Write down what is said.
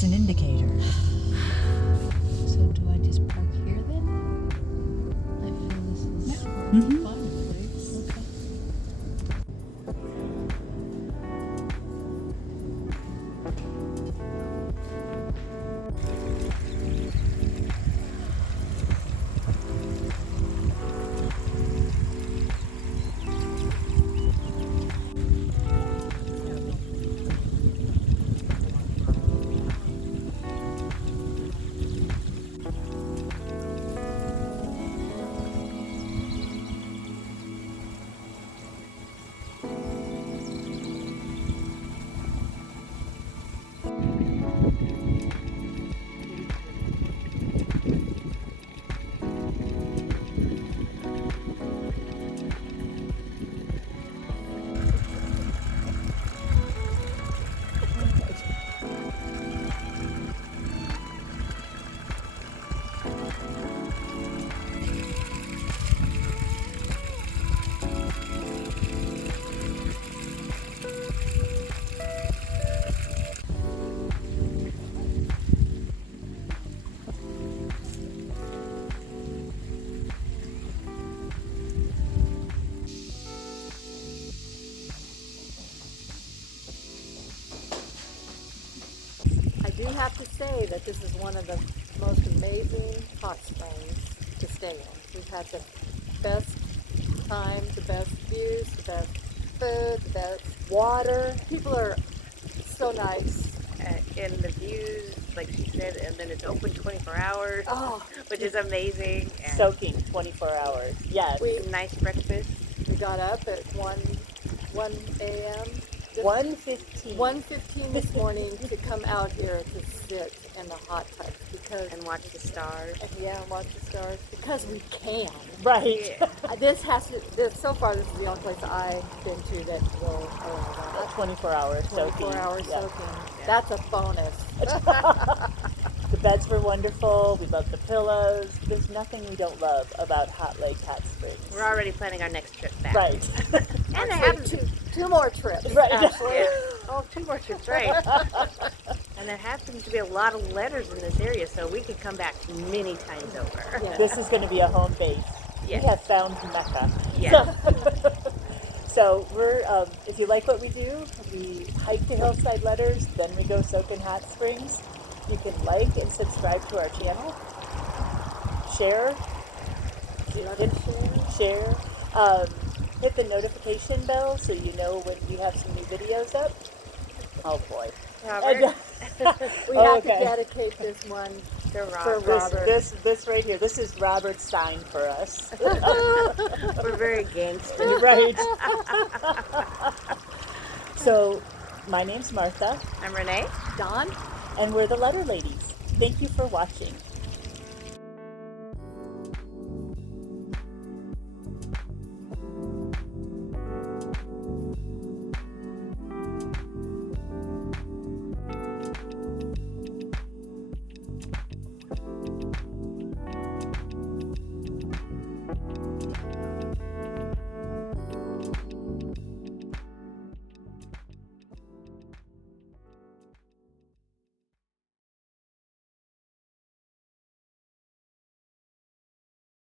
It's an indicator. So do I just park here then? I feel this is Mhm. fine, right? Okay. I do have to say that this is one of the most amazing hot springs to stay in. We've had the best time, the best views, the best food, the best water. People are so nice. And the views, like she said, and then it's open 24 hours, Oh, which is amazing. And Soaking 24 hours. Yes. nice breakfast. we got up at 1 a.m. 1:15. 1:15 this morning to come out here to sit in the hot tub because And watch the stars. and watch the stars because we can. Right. Yeah. So far this is the only place I've been to that will allow that. 24 hours 24 soaking. hours Yeah. soaking. Yeah. That's a bonus. The beds were wonderful. We love the pillows. There's nothing we don't love about Hot Lake Hot Springs. We're already planning our next trip back. Right. And there Actually, happens two more trips. Right. Actually. Yeah. Oh, 2 more trips, right. And there happens to be a lot of letters in this area, so we could come back many times over. Yeah. This is going to be a home base. Yes. We have found Mecca. Yeah. So we're, if you like what we do, we hike to Hillside Letters, then we go soak in hot springs. You can like and subscribe to our channel. Share. Share. Hit the notification bell so you know when we have some new videos up. Oh boy. Robert, We have Okay. to dedicate this one to for Robert. Robert. This right here, this is Robert's sign for us. We're very gangster. Right. So, my name's Martha, I'm Renee. Dawn? and we're the Letter Ladies. Thank you for watching.